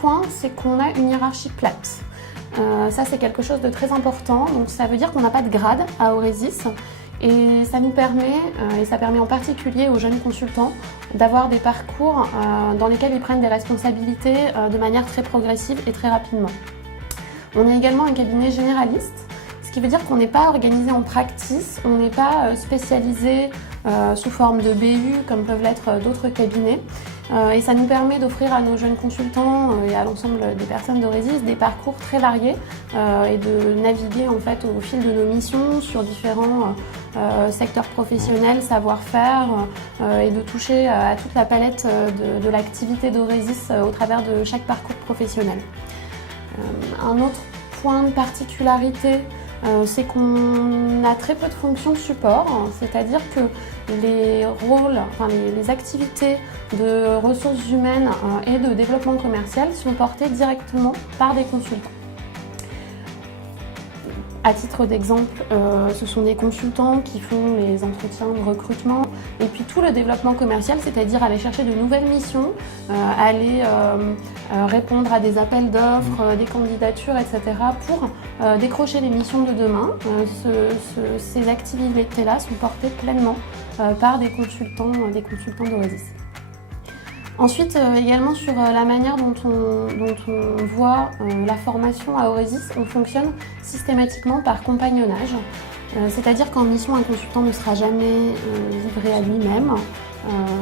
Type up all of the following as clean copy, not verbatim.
point, c'est qu'on a une hiérarchie plate. Ça, c'est quelque chose de très important. Donc, ça veut dire qu'on n'a pas de grade à Auresis. Et ça nous permet, et ça permet en particulier aux jeunes consultants, d'avoir des parcours dans lesquels ils prennent des responsabilités de manière très progressive et très rapidement. On est également un cabinet généraliste, ce qui veut dire qu'on n'est pas organisé en practice, on n'est pas spécialisé sous forme de BU comme peuvent l'être d'autres cabinets. Et ça nous permet d'offrir à nos jeunes consultants et à l'ensemble des personnes d'Auresis des parcours très variés et de naviguer en fait au fil de nos missions sur différents secteurs professionnels, savoir-faire et de toucher à toute la palette de l'activité d'Auresis au travers de chaque parcours professionnel. Un autre point de particularité, c'est qu'on a très peu de fonctions support, c'est-à-dire que les rôles, les activités de ressources humaines et de développement commercial sont portées directement par des consultants. À titre d'exemple, ce sont des consultants qui font les entretiens de recrutement et puis tout le développement commercial, c'est-à-dire aller chercher de nouvelles missions, aller répondre à des appels d'offres, des candidatures, etc. pour décrocher les missions de demain. Ces activités-là sont portées pleinement par des consultants d'Auresis. Ensuite, également sur la manière dont on voit la formation à Auresis, on fonctionne systématiquement par compagnonnage. C'est-à-dire qu'en mission, un consultant ne sera jamais livré à lui-même.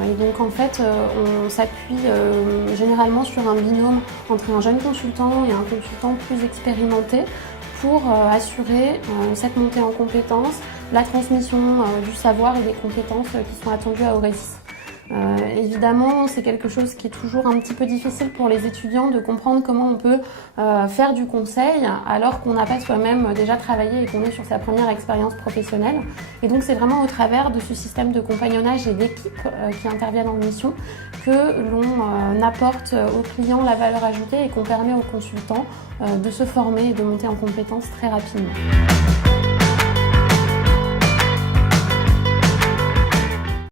Et donc en fait, on s'appuie généralement sur un binôme entre un jeune consultant et un consultant plus expérimenté pour assurer cette montée en compétences, la transmission du savoir et des compétences qui sont attendues à Auresis. Évidemment, c'est quelque chose qui est toujours un petit peu difficile pour les étudiants de comprendre comment on peut faire du conseil alors qu'on n'a pas soi-même déjà travaillé et qu'on est sur sa première expérience professionnelle. Et donc c'est vraiment au travers de ce système de compagnonnage et d'équipes qui interviennent en mission que l'on apporte aux clients la valeur ajoutée et qu'on permet aux consultants de se former et de monter en compétences très rapidement.